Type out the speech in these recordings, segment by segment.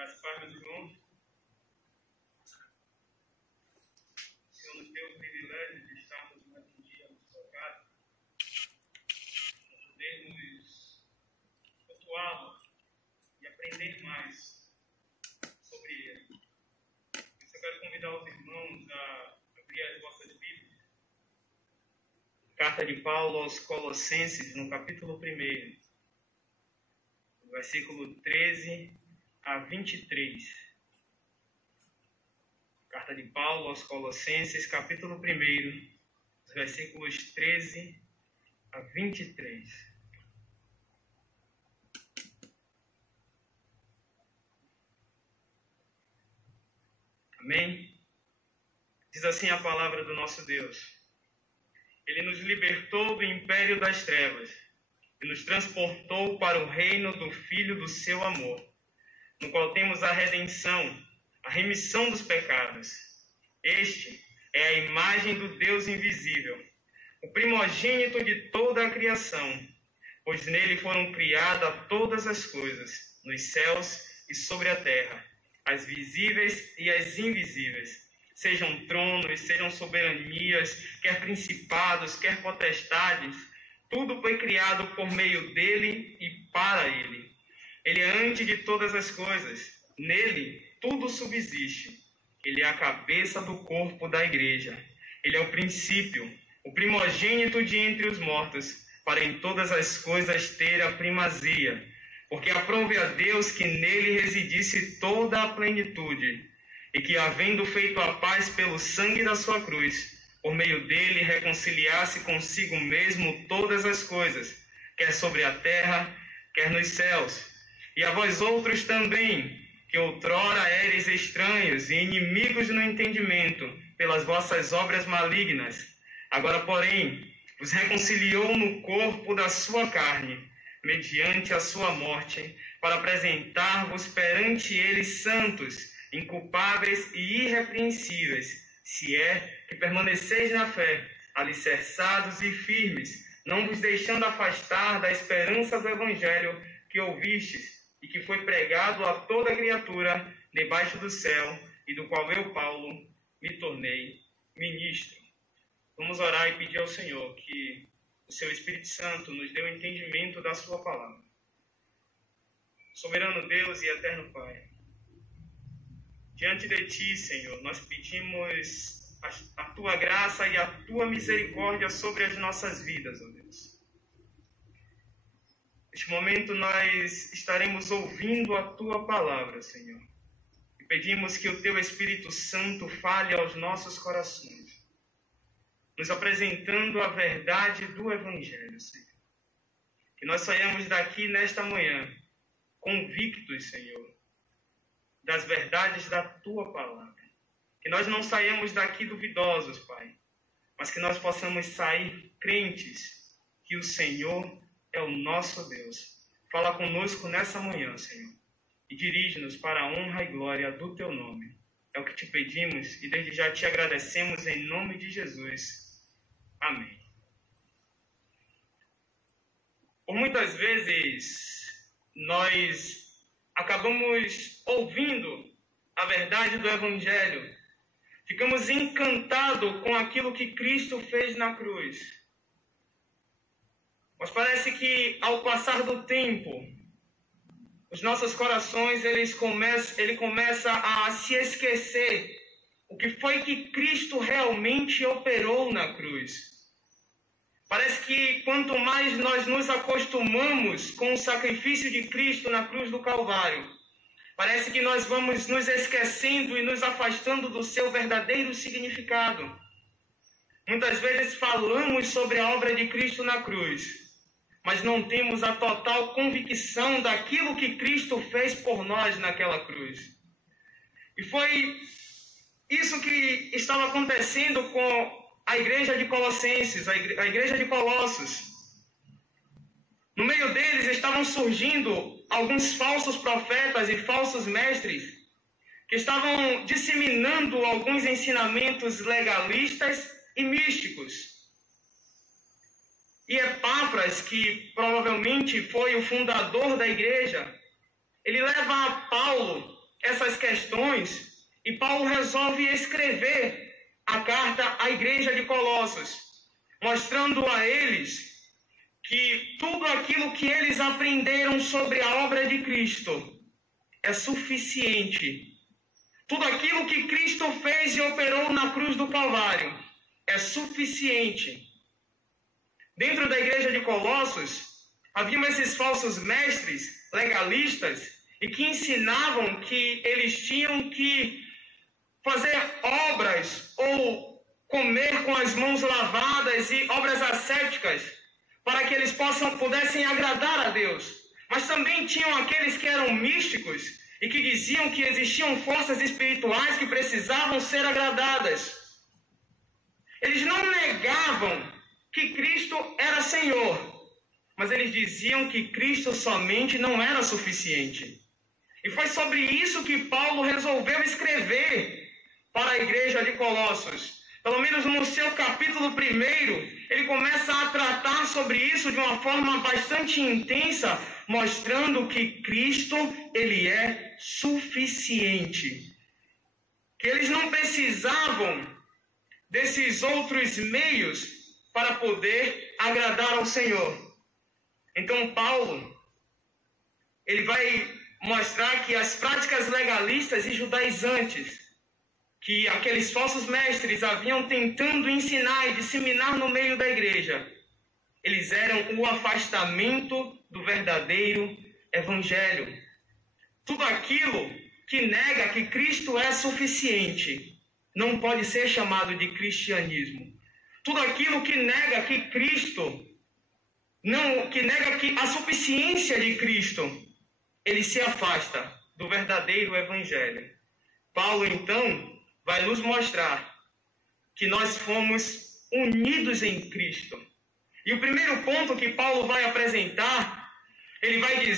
Graças a Deus, meus irmãos. O Senhor nos deu o privilégio de estarmos mais um dia na sua casa, para podermos cultuá-lo e aprender mais sobre ele. Por isso eu quero convidar os irmãos a abrir as vossas Bíblias. Carta de Paulo aos Colossenses, no capítulo 1, versículo 13 a 23. Carta de Paulo aos Colossenses, capítulo 1, versículos 13 a 23. Amém? Diz assim a palavra do nosso Deus. Ele nos libertou do império das trevas e nos transportou para o reino do Filho do seu amor, no qual temos a redenção, a remissão dos pecados. Este é a imagem do Deus invisível, o primogênito de toda a criação, pois nele foram criadas todas as coisas, nos céus e sobre a terra, as visíveis e as invisíveis, sejam tronos, sejam soberanias, quer principados, quer potestades, tudo foi criado por meio dele e para ele. Ele é antes de todas as coisas, nele tudo subsiste. Ele é a cabeça do corpo da igreja. Ele é o princípio, o primogênito de entre os mortos, para em todas as coisas ter a primazia. Porque aprove a Deus que nele residisse toda a plenitude, e que, havendo feito a paz pelo sangue da sua cruz, por meio dele reconciliasse consigo mesmo todas as coisas, quer sobre a terra, quer nos céus. E a vós outros também, que outrora éreis estranhos e inimigos no entendimento, pelas vossas obras malignas, agora, porém, os reconciliou no corpo da sua carne, mediante a sua morte, para apresentar-vos perante ele santos, inculpáveis e irrepreensíveis, se é que permaneceis na fé, alicerçados e firmes, não vos deixando afastar da esperança do evangelho que ouvistes e que foi pregado a toda criatura debaixo do céu, e do qual eu, Paulo, me tornei ministro. Vamos orar e pedir ao Senhor que o seu Espírito Santo nos dê o entendimento da sua palavra. Soberano Deus e eterno Pai, diante de ti, Senhor, nós pedimos a tua graça e a tua misericórdia sobre as nossas vidas, ó Deus. Neste momento nós estaremos ouvindo a tua palavra, Senhor, e pedimos que o teu Espírito Santo fale aos nossos corações, nos apresentando a verdade do Evangelho, Senhor. Que nós saiamos daqui nesta manhã convictos, Senhor, das verdades da tua palavra. Que nós não saiamos daqui duvidosos, Pai, mas que nós possamos sair crentes que o Senhor é o nosso Deus. Fala conosco nessa manhã, Senhor, e dirige-nos para a honra e glória do teu nome. É o que te pedimos e desde já te agradecemos em nome de Jesus. Amém. Por muitas vezes, nós acabamos ouvindo a verdade do Evangelho, ficamos encantados com aquilo que Cristo fez na cruz. Mas parece que, ao passar do tempo, os nossos corações ele começa a se esquecer o que foi que Cristo realmente operou na cruz. Parece que quanto mais nós nos acostumamos com o sacrifício de Cristo na cruz do Calvário, parece que nós vamos nos esquecendo e nos afastando do seu verdadeiro significado. Muitas vezes falamos sobre a obra de Cristo na cruz, mas não temos a total convicção daquilo que Cristo fez por nós naquela cruz. E foi isso que estava acontecendo com a igreja de Colossenses, a igreja de Colossos. No meio deles estavam surgindo alguns falsos profetas e falsos mestres que estavam disseminando alguns ensinamentos legalistas e místicos. E Epáfras, que provavelmente foi o fundador da igreja, ele leva a Paulo essas questões e Paulo resolve escrever a carta à igreja de Colossos, mostrando a eles que tudo aquilo que eles aprenderam sobre a obra de Cristo é suficiente. Tudo aquilo que Cristo fez e operou na cruz do Calvário é suficiente. Dentro da igreja de Colossos, haviam esses falsos mestres legalistas e que ensinavam que eles tinham que fazer obras ou comer com as mãos lavadas e obras ascéticas para que eles pudessem agradar a Deus. Mas também tinham aqueles que eram místicos e que diziam que existiam forças espirituais que precisavam ser agradadas. Eles não negavam que Cristo era Senhor, mas eles diziam que Cristo somente não era suficiente. E foi sobre isso que Paulo resolveu escrever para a igreja de Colossos. Pelo menos no seu capítulo 1, ele começa a tratar sobre isso de uma forma bastante intensa, mostrando que Cristo, ele é suficiente. Que eles não precisavam desses outros meios para poder agradar ao Senhor. Então Paulo, ele vai mostrar que as práticas legalistas e judaizantes que aqueles falsos mestres haviam tentando ensinar e disseminar no meio da igreja, eles eram o afastamento do verdadeiro evangelho. Tudo aquilo que nega que Cristo é suficiente não pode ser chamado de cristianismo. Tudo aquilo que nega que que nega que a suficiência de Cristo, ele se afasta do verdadeiro evangelho. Paulo, então, vai nos mostrar que nós fomos unidos em Cristo. E o primeiro ponto que Paulo vai apresentar, ele vai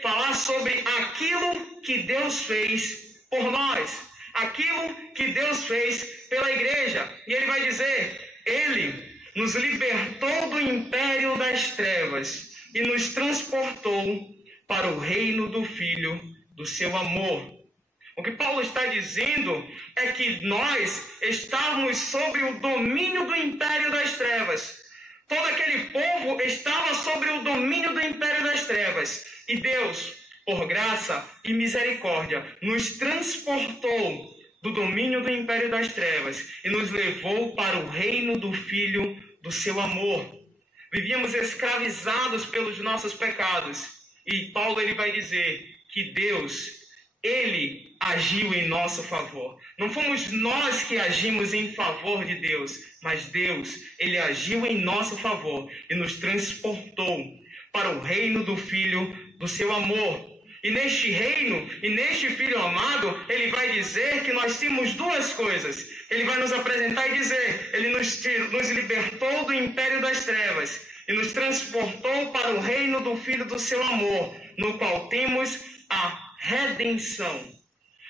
falar sobre aquilo que Deus fez por nós, aquilo que Deus fez pela igreja. E ele vai dizer, ele nos libertou do império das trevas e nos transportou para o reino do Filho do seu amor. O que Paulo está dizendo é que nós estávamos sob o domínio do império das trevas. Todo aquele povo estava sobre o domínio do império das trevas. E Deus, por graça e misericórdia, nos transportou do domínio do império das trevas e nos levou para o reino do Filho do seu amor. Vivíamos escravizados pelos nossos pecados. E Paulo, ele vai dizer que Deus, ele agiu em nosso favor. Não fomos nós que agimos em favor de Deus, mas Deus, ele agiu em nosso favor e nos transportou para o reino do Filho do seu amor. E neste reino, e neste Filho amado, ele vai dizer que nós temos duas coisas. Ele vai nos apresentar e dizer, ele nos libertou do império das trevas e nos transportou para o reino do Filho do seu amor, no qual temos a redenção.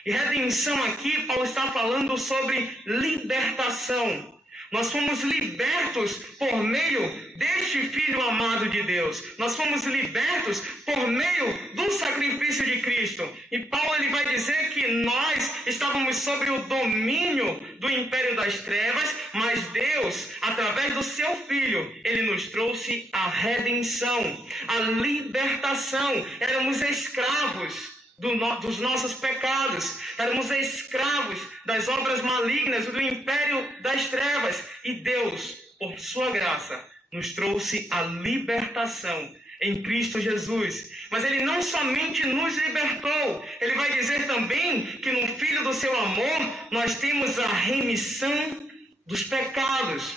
E redenção aqui, Paulo está falando sobre libertação. Nós fomos libertos por meio deste Filho amado de Deus. Nós fomos libertos por meio do sacrifício de Cristo. E Paulo, ele vai dizer que nós estávamos sob o domínio do império das trevas, mas Deus, através do seu Filho, ele nos trouxe a redenção, a libertação. Éramos escravos dos nossos pecados, éramos escravos das obras malignas do império das trevas, e Deus, por sua graça, nos trouxe a libertação em Cristo Jesus. Mas ele não somente nos libertou, ele vai dizer também que no Filho do seu amor nós temos a remissão dos pecados.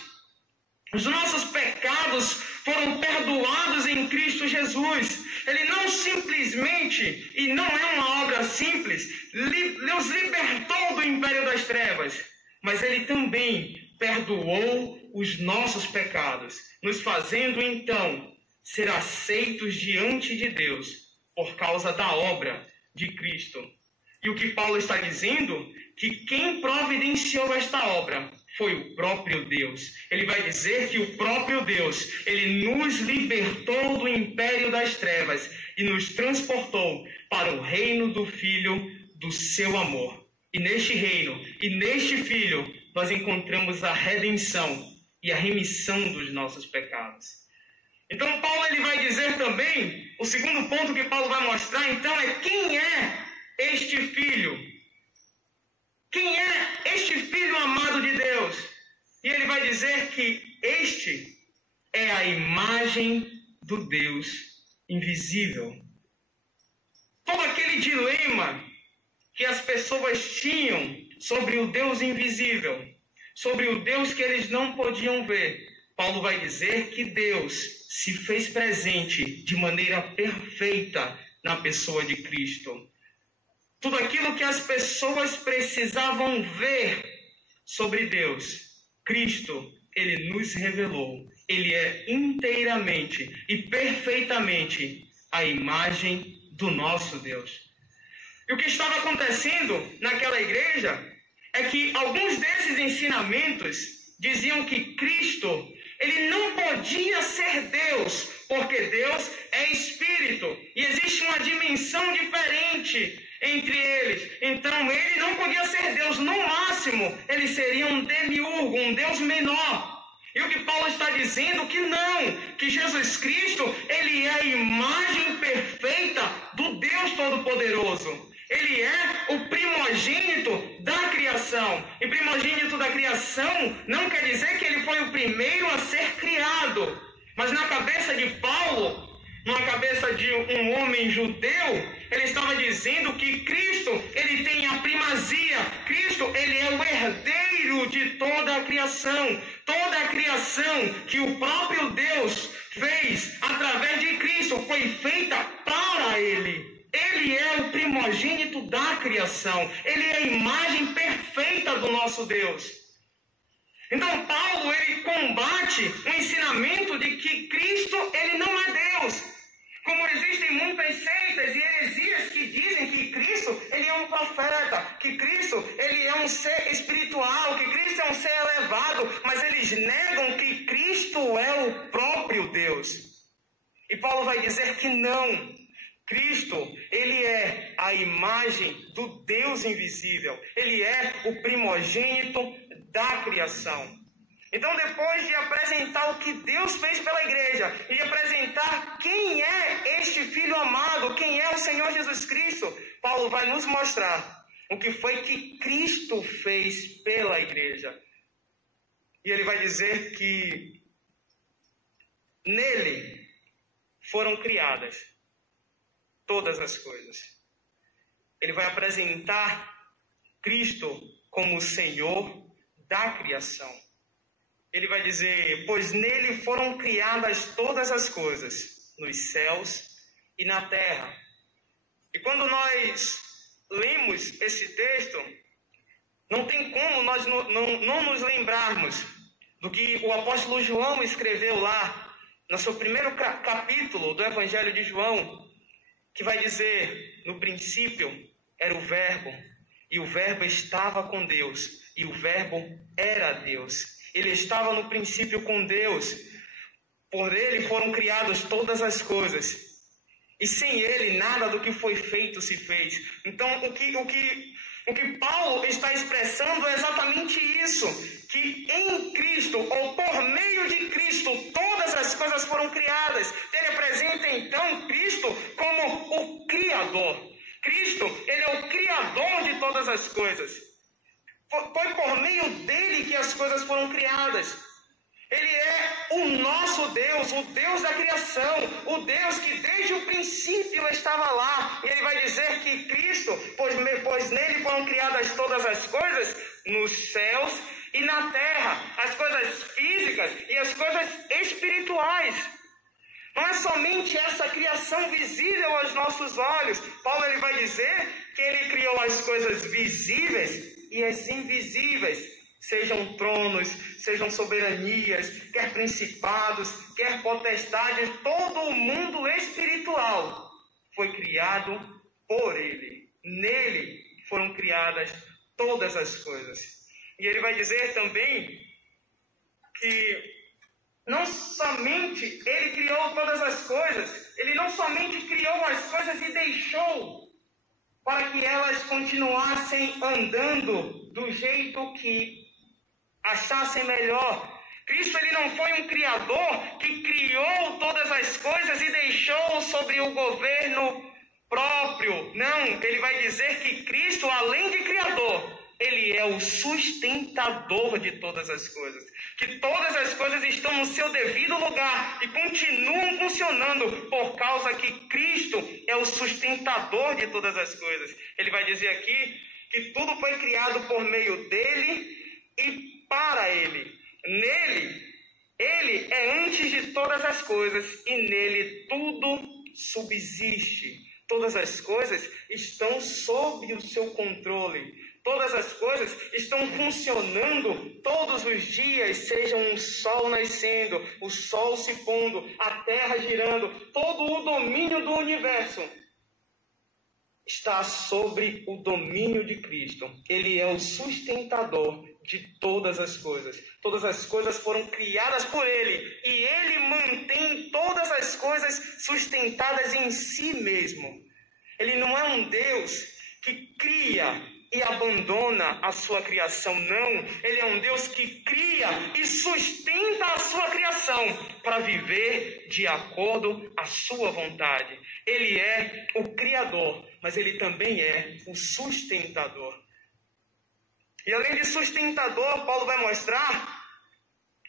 Os nossos pecados foram perdoados em Cristo Jesus. Ele não simplesmente, e não é uma obra simples, nos libertou do império das trevas, mas ele também perdoou os nossos pecados, nos fazendo então ser aceitos diante de Deus por causa da obra de Cristo. E o que Paulo está dizendo? Que quem providenciou esta obra foi o próprio Deus. Ele vai dizer que o próprio Deus, ele nos libertou do império das trevas e nos transportou para o reino do Filho do seu amor. E neste reino, e neste Filho, nós encontramos a redenção e a remissão dos nossos pecados. Então Paulo ele vai dizer também, o segundo ponto que Paulo vai mostrar, então, é quem é este Filho. Quem é este Filho amado de Deus? E ele vai dizer que este é a imagem do Deus invisível. Todo aquele dilema que as pessoas tinham sobre o Deus invisível, sobre o Deus que eles não podiam ver, Paulo vai dizer que Deus se fez presente de maneira perfeita na pessoa de Cristo. Tudo aquilo que as pessoas precisavam ver sobre Deus, Cristo, ele nos revelou. Ele é inteiramente e perfeitamente a imagem do nosso Deus. E o que estava acontecendo naquela igreja é que alguns desses ensinamentos diziam que Cristo, ele não podia ser Deus, porque Deus é Espírito e existe uma dimensão diferente entre eles. Então ele não podia ser Deus. No máximo, ele seria um demiurgo, um Deus menor. E o que Paulo está dizendo que não, que Jesus Cristo, ele é a imagem perfeita do Deus Todo-Poderoso. Ele é o primogênito da criação. E primogênito da criação não quer dizer que ele foi o primeiro a ser criado. Mas na cabeça de Paulo, na cabeça de um homem judeu, ele estava dizendo que Cristo, ele tem a primazia. Cristo, ele é o herdeiro de toda a criação. Toda a criação que o próprio Deus fez através de Cristo foi feita para ele. Ele é o primogênito da criação. Ele é a imagem perfeita do nosso Deus. Então Paulo, ele combate o ensinamento de que Cristo, ele não é Deus. Como existem muitas seitas e heresias que dizem que Cristo, ele é um profeta, que Cristo, ele é um ser espiritual, que Cristo é um ser elevado, mas eles negam que Cristo é o próprio Deus. E Paulo vai dizer que não. Cristo, ele é a imagem do Deus invisível. Ele é o primogênito da criação. Então, depois de apresentar o que Deus fez pela igreja e de apresentar quem é este Filho amado, quem é o Senhor Jesus Cristo, Paulo vai nos mostrar o que foi que Cristo fez pela igreja. E ele vai dizer que nele foram criadas todas as coisas. Ele vai apresentar Cristo como o Senhor da criação. Ele vai dizer, pois nele foram criadas todas as coisas, nos céus e na terra. E quando nós lemos esse texto, não tem como nós não nos lembrarmos do que o apóstolo João escreveu lá, no seu primeiro capítulo do Evangelho de João, que vai dizer, no princípio era o Verbo, e o Verbo estava com Deus, e o Verbo era Deus. Ele estava no princípio com Deus. Por ele foram criadas todas as coisas. E sem ele, nada do que foi feito se fez. Então, o que Paulo está expressando é exatamente isso. Que em Cristo, ou por meio de Cristo, todas as coisas foram criadas. Ele apresenta, então, Cristo como o Criador. Cristo, ele é o Criador de todas as coisas. Foi por meio dele que as coisas foram criadas. Ele é o nosso Deus, o Deus da criação, o Deus que desde o princípio estava lá. E ele vai dizer que Cristo, pois nele foram criadas todas as coisas, nos céus e na terra, as coisas físicas e as coisas espirituais. Não é somente essa criação visível aos nossos olhos. Paulo ele vai dizer que ele criou as coisas visíveis e as invisíveis, sejam tronos, sejam soberanias, quer principados, quer potestades, todo o mundo espiritual foi criado por ele. Nele foram criadas todas as coisas. E ele vai dizer também que não somente ele criou todas as coisas, ele não somente criou as coisas e deixou para que elas continuassem andando do jeito que achassem melhor. Cristo, ele não foi um criador que criou todas as coisas e deixou sobre o governo próprio. Não, ele vai dizer que Cristo, além de criador, ele é o sustentador de todas as coisas. Que todas as coisas estão no seu devido lugar e continuam funcionando por causa que Cristo é o sustentador de todas as coisas. Ele vai dizer aqui que tudo foi criado por meio dele e para ele. Nele, ele é antes de todas as coisas e nele tudo subsiste. Todas as coisas estão sob o seu controle. Todas as coisas estão funcionando todos os dias, seja um sol nascendo, o sol se pondo, a terra girando, todo o domínio do universo está sobre o domínio de Cristo. Ele é o sustentador de todas as coisas. Todas as coisas foram criadas por Ele e Ele mantém todas as coisas sustentadas em si mesmo. Ele não é um Deus que cria e abandona a sua criação, não. Ele é um Deus que cria e sustenta a sua criação para viver de acordo à sua vontade. Ele é o Criador, mas ele também é o sustentador. E além de sustentador, Paulo vai mostrar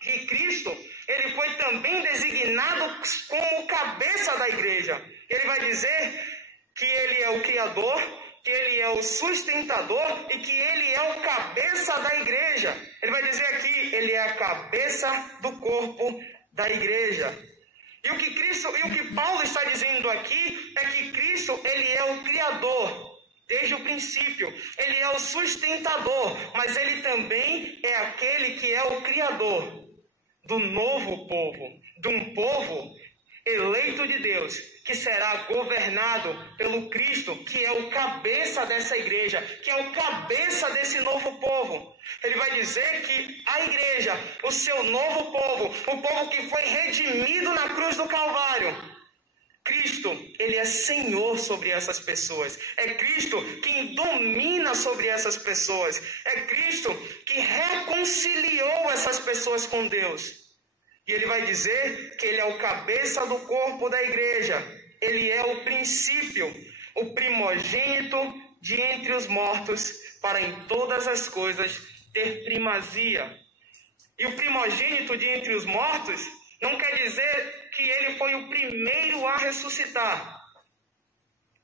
que Cristo, ele foi também designado como cabeça da igreja. Ele vai dizer que ele é o Criador, que ele é o sustentador e que ele é o cabeça da igreja. Ele vai dizer aqui, ele é a cabeça do corpo da igreja. E o que Paulo está dizendo aqui é que Cristo, ele é o Criador desde o princípio. Ele é o sustentador, mas ele também é aquele que é o Criador do novo povo, de um povo eleito de Deus, que será governado pelo Cristo, que é o cabeça dessa igreja, que é o cabeça desse novo povo. Ele vai dizer que a igreja, o seu novo povo, o povo que foi redimido na cruz do Calvário, Cristo, ele é Senhor sobre essas pessoas. É Cristo quem domina sobre essas pessoas. É Cristo que reconciliou essas pessoas com Deus. E ele vai dizer que ele é o cabeça do corpo da igreja. Ele é o princípio, o primogênito de entre os mortos, para em todas as coisas ter primazia. E o primogênito de entre os mortos não quer dizer que ele foi o primeiro a ressuscitar.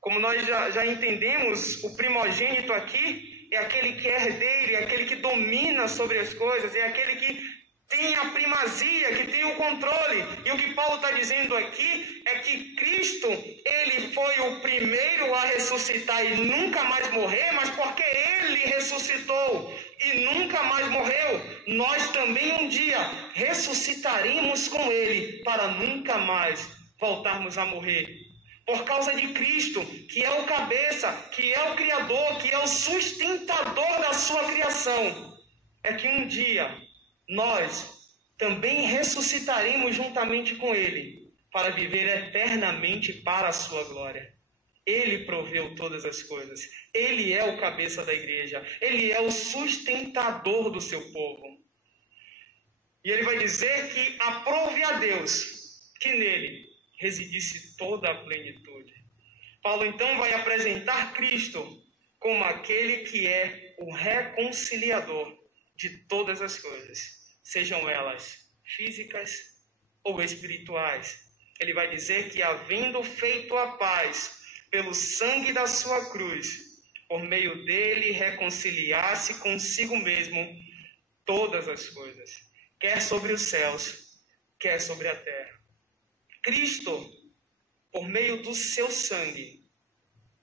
Como nós já entendemos, o primogênito aqui é aquele que é herdeiro, é aquele que domina sobre as coisas, é aquele que tem a primazia, que tem o controle. E o que Paulo está dizendo aqui é que Cristo, ele foi o primeiro a ressuscitar e nunca mais morrer, mas porque ele ressuscitou e nunca mais morreu, nós também um dia ressuscitaremos com ele para nunca mais voltarmos a morrer. Por causa de Cristo, que é o cabeça, que é o Criador, que é o sustentador da sua criação, é que um dia nós também ressuscitaremos juntamente com ele, para viver eternamente para a sua glória. Ele proveu todas as coisas. Ele é o cabeça da igreja. Ele é o sustentador do seu povo. E ele vai dizer que aprove a Deus que nele residisse toda a plenitude. Paulo então vai apresentar Cristo como aquele que é o reconciliador de todas as coisas, sejam elas físicas ou espirituais. Ele vai dizer que, havendo feito a paz pelo sangue da sua cruz, por meio dele reconciliasse consigo mesmo todas as coisas, quer sobre os céus, quer sobre a terra. Cristo, por meio do seu sangue,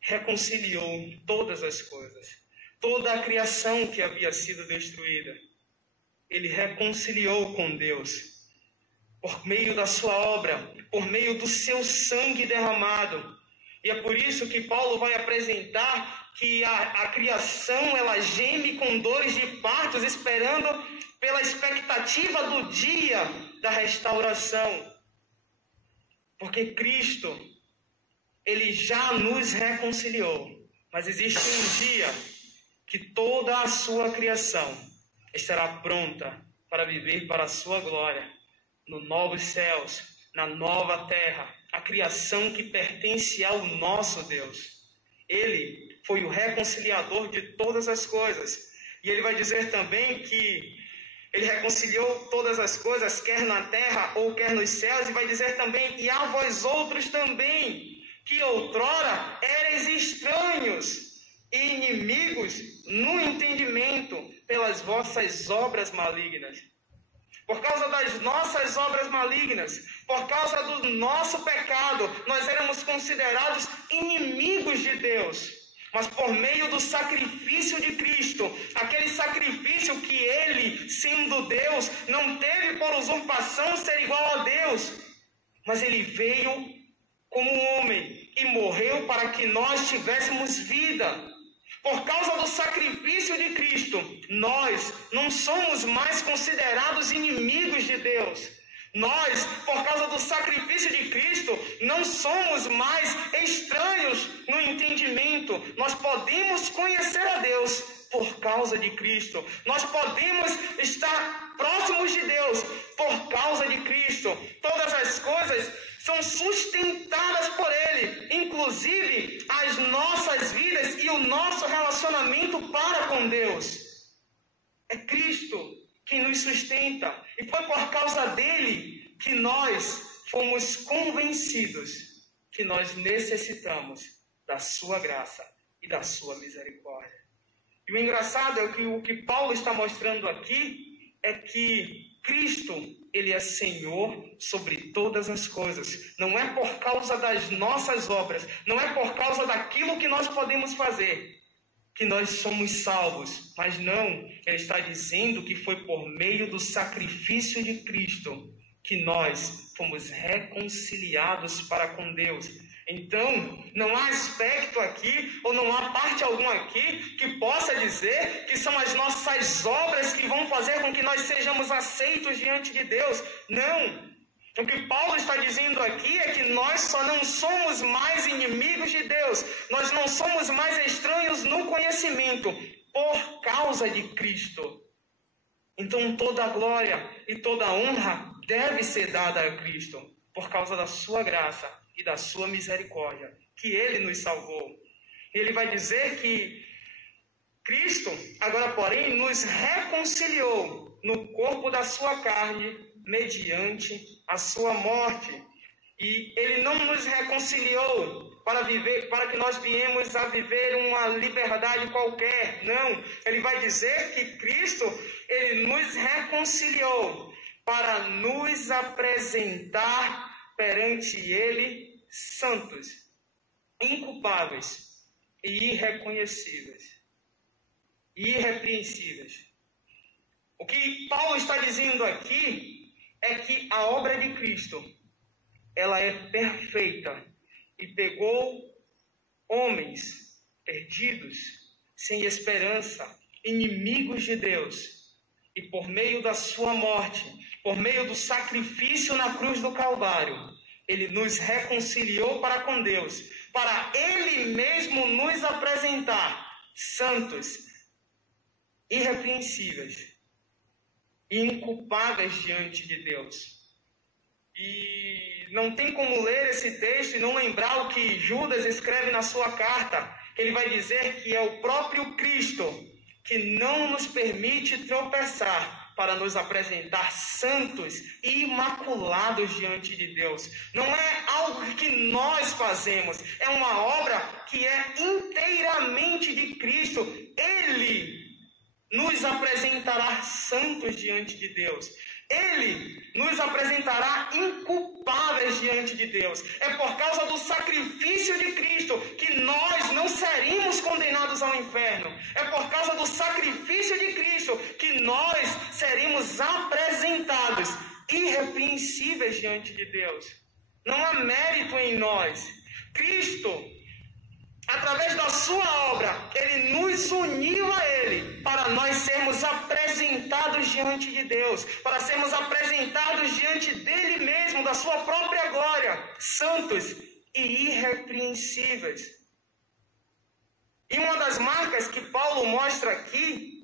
reconciliou todas as coisas, toda a criação que havia sido destruída. Ele reconciliou com Deus por meio da sua obra, por meio do seu sangue derramado. E é por isso que Paulo vai apresentar que a criação, ela geme com dores de partos, esperando pela expectativa do dia da restauração. Porque Cristo, ele já nos reconciliou, Mas existe um dia que toda a sua criação estará pronta para viver para a sua glória, nos novos céus, na nova terra, a criação que pertence ao nosso Deus. Ele foi o reconciliador de todas as coisas. E ele vai dizer também que ele reconciliou todas as coisas, quer na terra ou quer nos céus, e vai dizer também, e a vós outros também, que outrora erais estranhos e inimigos no entendimento pelas vossas obras malignas. Por causa das nossas obras malignas, por causa do nosso pecado, nós éramos considerados inimigos de Deus. Mas por meio do sacrifício de Cristo, aquele sacrifício que Ele, sendo Deus, não teve por usurpação ser igual a Deus, mas Ele veio como homem e morreu para que nós tivéssemos vida. Por causa do sacrifício de Cristo, nós não somos mais considerados inimigos de Deus. Nós, por causa do sacrifício de Cristo, não somos mais estranhos no entendimento. Nós podemos conhecer a Deus por causa de Cristo. Nós podemos estar próximos de Deus por causa de Cristo. Todas as coisas são sustentadas por Ele, inclusive as nossas vidas e o nosso relacionamento para com Deus. É Cristo que nos sustenta, e foi por causa dele que nós fomos convencidos que nós necessitamos da sua graça e da sua misericórdia. E o engraçado é que o que Paulo está mostrando aqui é que Cristo, Ele é Senhor sobre todas as coisas. Não é por causa das nossas obras, não é por causa daquilo que nós podemos fazer que nós somos salvos, mas não, ele está dizendo que foi por meio do sacrifício de Cristo que nós fomos reconciliados para com Deus. Então, não há aspecto aqui, ou não há parte alguma aqui que possa dizer que são as nossas obras que vão fazer com que nós sejamos aceitos diante de Deus. Não! O que Paulo está dizendo aqui é que nós só não somos mais inimigos de Deus, nós não somos mais estranhos no conhecimento, por causa de Cristo. Então toda a glória e toda a honra deve ser dada a Cristo, por causa da sua graça e da sua misericórdia, que Ele nos salvou. Ele vai dizer que Cristo, agora porém, nos reconciliou no corpo da sua carne, mediante a sua morte. E Ele não nos reconciliou para que nós viemos a viver uma liberdade qualquer. Não, Ele vai dizer que Cristo, Ele nos reconciliou para nos apresentar perante Ele santos, inculpáveis e irreconhecíveis, irrepreensíveis. O que Paulo está dizendo aqui é que a obra de Cristo, ela é perfeita e pegou homens perdidos, sem esperança, inimigos de Deus, e por meio da sua morte, por meio do sacrifício na cruz do Calvário, Ele nos reconciliou para com Deus, para Ele mesmo nos apresentar santos, irrepreensíveis, inculpáveis diante de Deus. E não tem como ler esse texto e não lembrar o que Judas escreve na sua carta. Ele vai dizer que é o próprio Cristo que não nos permite tropeçar para nos apresentar santos e imaculados diante de Deus. Não é algo que nós fazemos, é uma obra que é inteiramente de Cristo. Ele nos apresentará santos diante de Deus. Ele nos apresentará inculpáveis diante de Deus. É por causa do sacrifício de Cristo que nós não seremos condenados ao inferno. É por causa do sacrifício de Cristo que nós seremos apresentados irrepreensíveis diante de Deus. Não há mérito em nós. Cristo, através da sua obra, Ele nos uniu a Ele, para nós sermos apresentados diante de Deus, para sermos apresentados diante dEle mesmo, da sua própria glória, santos e irrepreensíveis. E uma das marcas que Paulo mostra aqui,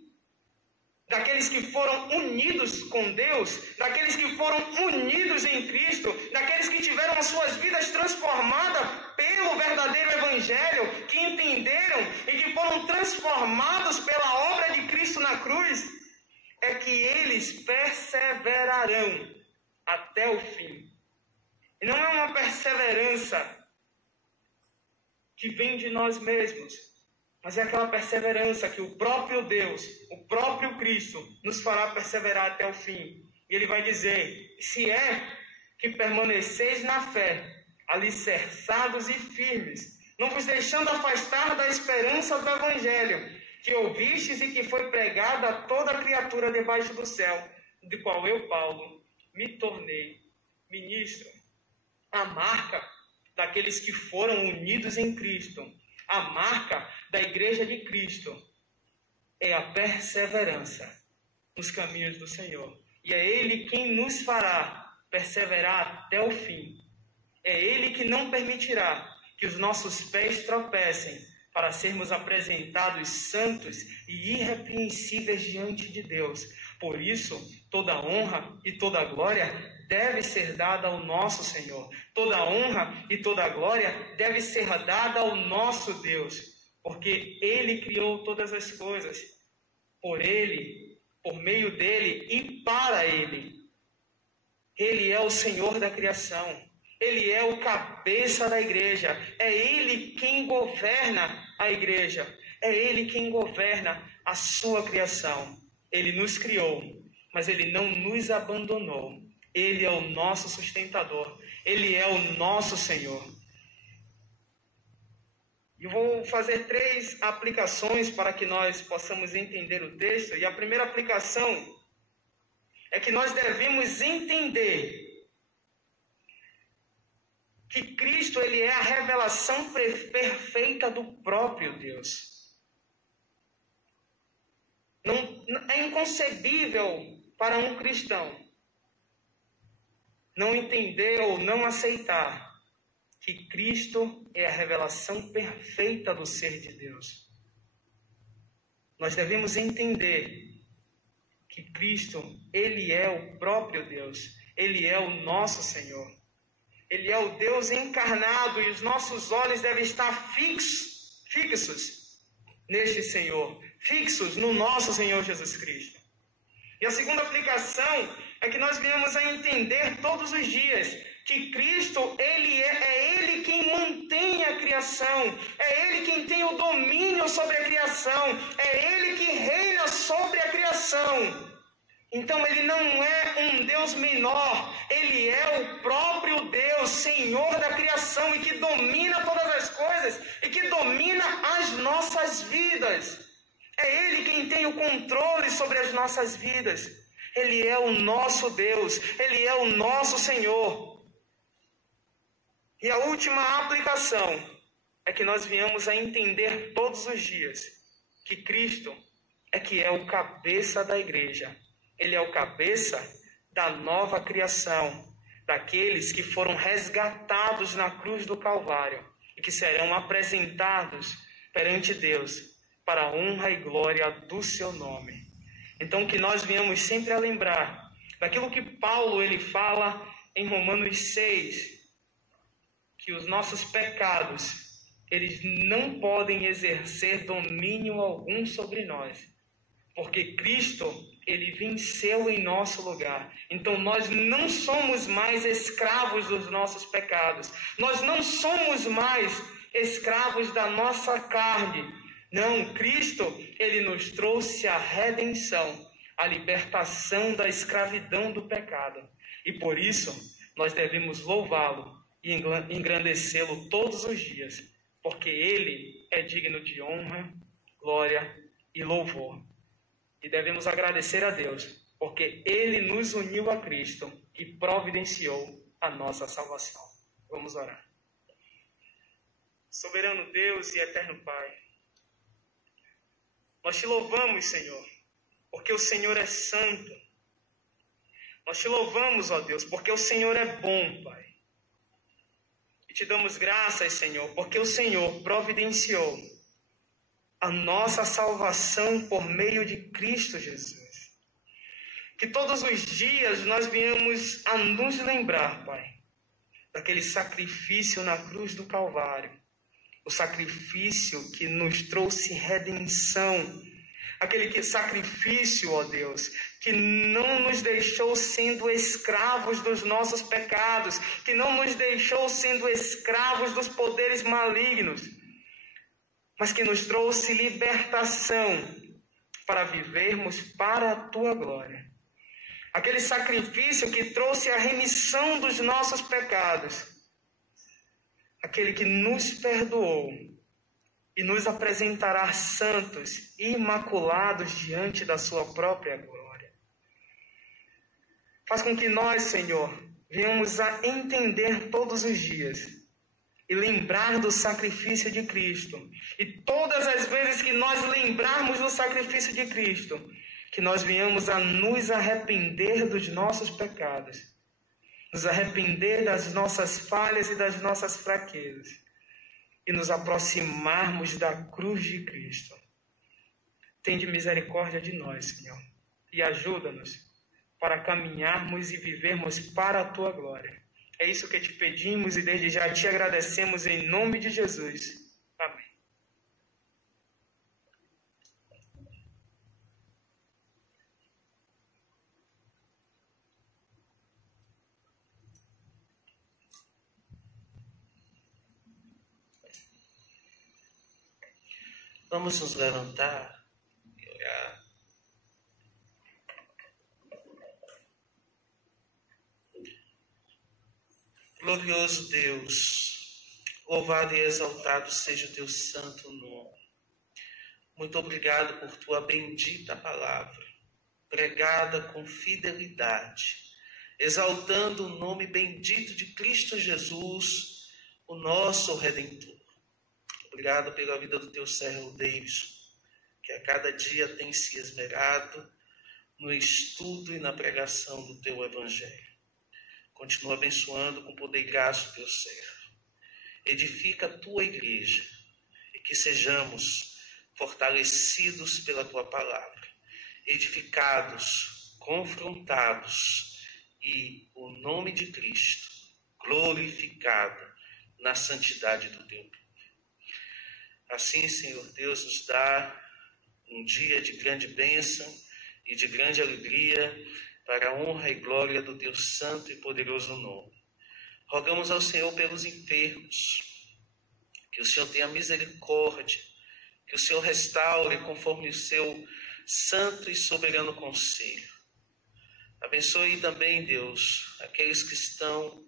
daqueles que foram unidos com Deus, daqueles que foram unidos em Cristo, daqueles que tiveram as suas vidas transformadas pelo verdadeiro Evangelho, que entenderam e que foram transformados pela obra de Cristo na cruz, é que eles perseverarão até o fim. E não é uma perseverança que vem de nós mesmos, mas é aquela perseverança que o próprio Deus, o próprio Cristo, nos fará perseverar até o fim. E Ele vai dizer: se é que permaneceis na fé, alicerçados e firmes, não vos deixando afastar da esperança do Evangelho, que ouvistes e que foi pregado a toda criatura debaixo do céu, de qual eu, Paulo, me tornei ministro. A marca daqueles que foram unidos em Cristo, a marca da igreja de Cristo, é a perseverança nos caminhos do Senhor. E é Ele quem nos fará perseverar até o fim. É Ele que não permitirá que os nossos pés tropecem, para sermos apresentados santos e irrepreensíveis diante de Deus. Por isso, toda honra e toda glória deve ser dada ao nosso Senhor. Toda honra e toda glória deve ser dada ao nosso Deus, porque Ele criou todas as coisas, por Ele, por meio dEle e para Ele. Ele é o Senhor da criação. Ele é o cabeça da igreja. É Ele quem governa a igreja. É Ele quem governa a sua criação. Ele nos criou, mas Ele não nos abandonou. Ele é o nosso sustentador. Ele é o nosso Senhor. Eu vou fazer 3 aplicações para que nós possamos entender o texto. E a primeira aplicação é que nós devemos entender que Cristo, Ele é a revelação perfeita do próprio Deus. É inconcebível para um cristão não entender ou não aceitar que Cristo é a revelação perfeita do ser de Deus. Nós devemos entender que Cristo, Ele é o próprio Deus. Ele é o nosso Senhor. Ele é o Deus encarnado e os nossos olhos devem estar fixos neste Senhor, fixos no nosso Senhor Jesus Cristo. E a segunda aplicação é que nós viemos a entender todos os dias que Cristo, é Ele quem mantém a criação, é Ele quem tem o domínio sobre a criação, é Ele que reina sobre a criação. Então Ele não é um Deus menor, Ele é o próprio Deus, Senhor da criação, e que domina todas as coisas, e que domina as nossas vidas. É Ele quem tem o controle sobre as nossas vidas. Ele é o nosso Deus, Ele é o nosso Senhor. E a última aplicação é que nós viemos a entender todos os dias que Cristo é que é o cabeça da igreja. Ele é o cabeça da nova criação, daqueles que foram resgatados na cruz do Calvário e que serão apresentados perante Deus para a honra e glória do seu nome. Então que nós venhamos sempre a lembrar daquilo que Paulo ele fala em Romanos 6, que os nossos pecados, eles não podem exercer domínio algum sobre nós, porque Cristo, Ele venceu em nosso lugar. Então nós não somos mais escravos dos nossos pecados. Nós não somos mais escravos da nossa carne. Não, Cristo, Ele nos trouxe a redenção, a libertação da escravidão do pecado. E por isso nós devemos louvá-lo e engrandecê-lo todos os dias, porque Ele é digno de honra, glória e louvor. E devemos agradecer a Deus, porque Ele nos uniu a Cristo e providenciou a nossa salvação. Vamos orar. Soberano Deus e eterno Pai, nós te louvamos, Senhor, porque o Senhor é santo. Nós te louvamos, ó Deus, porque o Senhor é bom, Pai. E te damos graças, Senhor, porque o Senhor providenciou a nossa salvação por meio de Cristo Jesus. Que todos os dias nós venhamos a nos lembrar, Pai, daquele sacrifício na cruz do Calvário, o sacrifício que nos trouxe redenção, aquele sacrifício, ó Deus, que não nos deixou sendo escravos dos nossos pecados, que não nos deixou sendo escravos dos poderes malignos, mas que nos trouxe libertação para vivermos para a Tua glória. Aquele sacrifício que trouxe a remissão dos nossos pecados, aquele que nos perdoou e nos apresentará santos e imaculados diante da sua própria glória. Faz com que nós, Senhor, venhamos a entender todos os dias e lembrar do sacrifício de Cristo. E todas as vezes que nós lembrarmos do sacrifício de Cristo, que nós venhamos a nos arrepender dos nossos pecados, nos arrepender das nossas falhas e das nossas fraquezas, e nos aproximarmos da cruz de Cristo. Tende misericórdia de nós, Senhor, e ajuda-nos para caminharmos e vivermos para a Tua glória. É isso que te pedimos e desde já te agradecemos em nome de Jesus. Amém. Vamos nos levantar e orar. Glorioso Deus, louvado e exaltado seja o teu santo nome. Muito obrigado por tua bendita palavra, pregada com fidelidade, exaltando o nome bendito de Cristo Jesus, o nosso Redentor. Obrigado pela vida do teu servo Davidson, que a cada dia tem se esmerado no estudo e na pregação do teu evangelho. Continua abençoando com poder e graça o teu servo. Edifica a tua igreja e que sejamos fortalecidos pela tua palavra, edificados, confrontados e o nome de Cristo glorificado na santidade do teu povo. Assim, Senhor Deus, nos dá um dia de grande bênção e de grande alegria para a honra e glória do teu santo e poderoso nome. Rogamos ao Senhor pelos enfermos, que o Senhor tenha misericórdia, que o Senhor restaure conforme o seu santo e soberano conselho. Abençoe também, Deus, aqueles que estão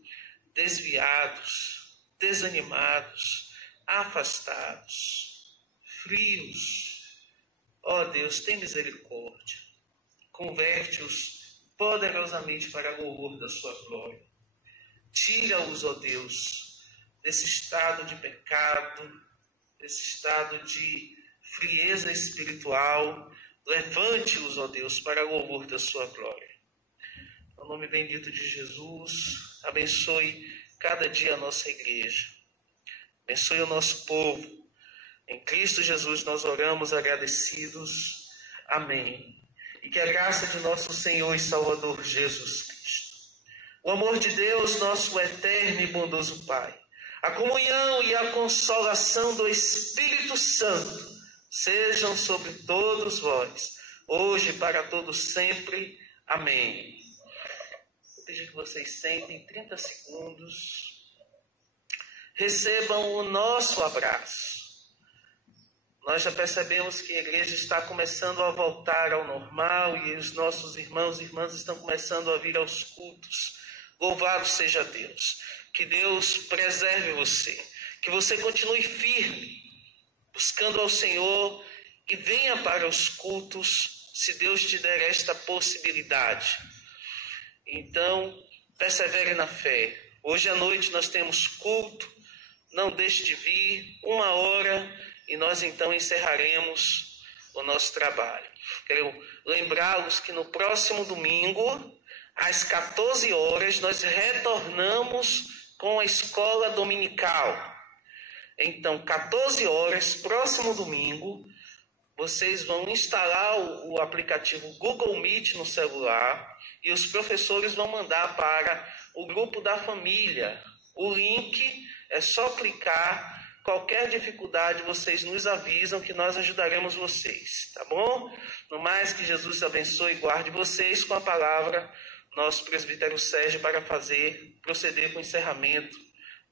desviados, desanimados, afastados, frios. Ó Deus, tem misericórdia. Converte-os poderosamente para o louvor da sua glória. Tira-os, ó Deus, desse estado de pecado, desse estado de frieza espiritual. Levante-os, ó Deus, para o louvor da sua glória. No nome bendito de Jesus, abençoe cada dia a nossa igreja. Abençoe o nosso povo. Em Cristo Jesus nós oramos agradecidos. Amém. E que a graça de nosso Senhor e Salvador Jesus Cristo, o amor de Deus, nosso eterno e bondoso Pai, a comunhão e a consolação do Espírito Santo sejam sobre todos vós, hoje e para todos sempre. Amém. Vou pedir que vocês sentem 30 segundos. Recebam o nosso abraço. Nós já percebemos que a igreja está começando a voltar ao normal e os nossos irmãos e irmãs estão começando a vir aos cultos. Louvado seja Deus. Que Deus preserve você. Que você continue firme, buscando ao Senhor e venha para os cultos, se Deus te der esta possibilidade. Então, persevere na fé. Hoje à noite nós temos culto. Não deixe de vir, 1 hora, e nós então encerraremos o nosso trabalho. Quero lembrá-los que no próximo domingo, às 14 horas, nós retornamos com a escola dominical. Então, 14 horas, próximo domingo, vocês vão instalar o aplicativo Google Meet no celular e os professores vão mandar para o grupo da família. O link é só clicar. Qualquer dificuldade, vocês nos avisam que nós ajudaremos vocês, tá bom? No mais, que Jesus abençoe e guarde vocês com a palavra, nosso presbítero Sérgio, para proceder com o encerramento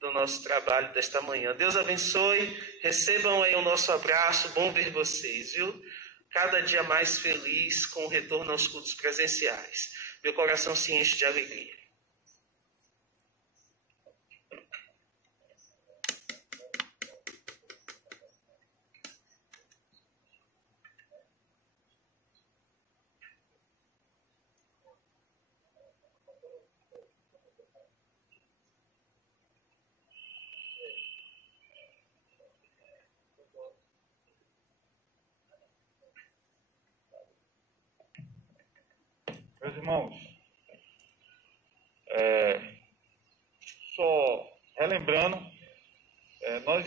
do nosso trabalho desta manhã. Deus abençoe, recebam aí o nosso abraço, bom ver vocês, viu? Cada dia mais feliz com o retorno aos cultos presenciais. Meu coração se enche de alegria. Meus irmãos, só relembrando, nós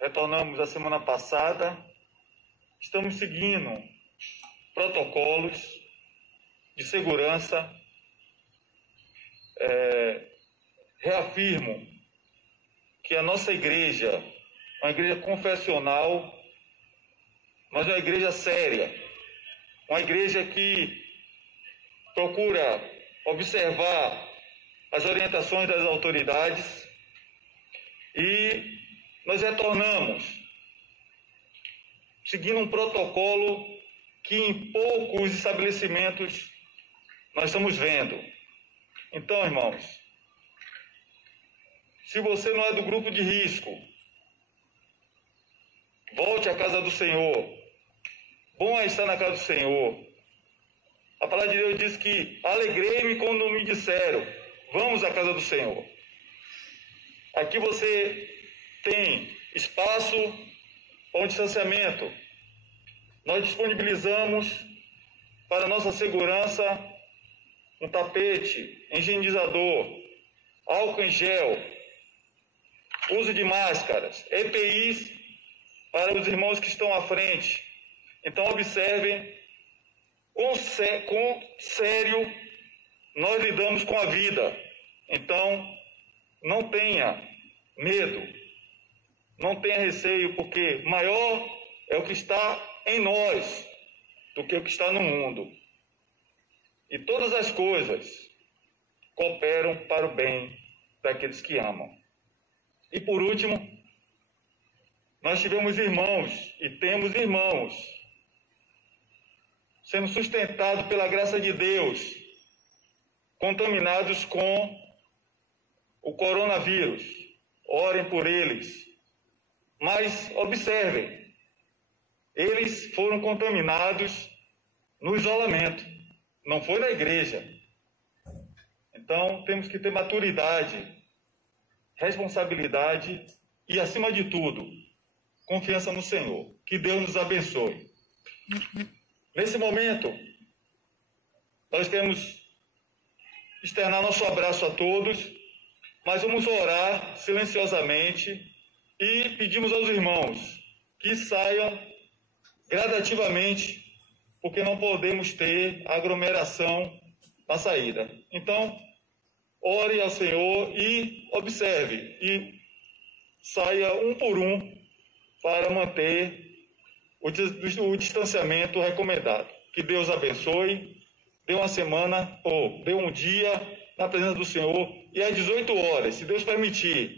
retornamos a semana passada, estamos seguindo protocolos de segurança. Reafirmo que a nossa igreja é uma igreja confessional, mas é uma igreja séria. Uma igreja que procura observar as orientações das autoridades, e nós retornamos seguindo um protocolo que em poucos estabelecimentos nós estamos vendo. Então, irmãos, se você não é do grupo de risco, volte à casa do Senhor. Bom é estar na casa do Senhor. A palavra de Deus diz que alegrei-me quando me disseram, vamos à casa do Senhor. Aqui você tem espaço para um distanciamento. Nós disponibilizamos para nossa segurança um tapete, higienizador, álcool em gel, uso de máscaras, EPIs para os irmãos que estão à frente. Então, observem quão sério nós lidamos com a vida. Então, não tenha medo, não tenha receio, porque maior é o que está em nós do que o que está no mundo. E todas as coisas cooperam para o bem daqueles que amam. E por último, nós tivemos irmãos e temos irmãos sendo sustentados pela graça de Deus, contaminados com o coronavírus. Orem por eles. Mas observem, eles foram contaminados no isolamento, não foi na igreja. Então, temos que ter maturidade, responsabilidade e, acima de tudo, confiança no Senhor. Que Deus nos abençoe. Nesse momento, nós queremos externar nosso abraço a todos, mas vamos orar silenciosamente e pedimos aos irmãos que saiam gradativamente, porque não podemos ter aglomeração na saída. Então, ore ao Senhor e observe, e saia um por um para manter o distanciamento recomendado. Que Deus abençoe, dê uma semana, ou dê um dia na presença do Senhor, e às 18 horas, se Deus permitir,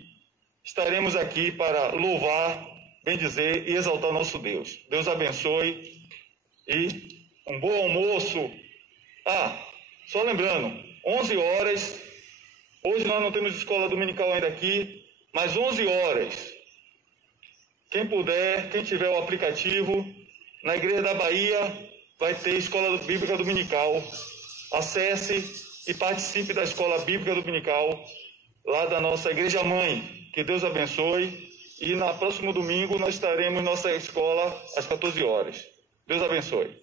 estaremos aqui para louvar, bendizer e exaltar o nosso Deus. Deus abençoe e um bom almoço. Só lembrando, 11 horas, hoje nós não temos escola dominical ainda aqui, mas 11 horas, quem puder, quem tiver o aplicativo, na Igreja da Bahia vai ter escola bíblica dominical. Acesse e participe da escola bíblica dominical lá da nossa Igreja Mãe. Que Deus abençoe. E no próximo domingo nós estaremos na nossa escola às 14 horas. Deus abençoe.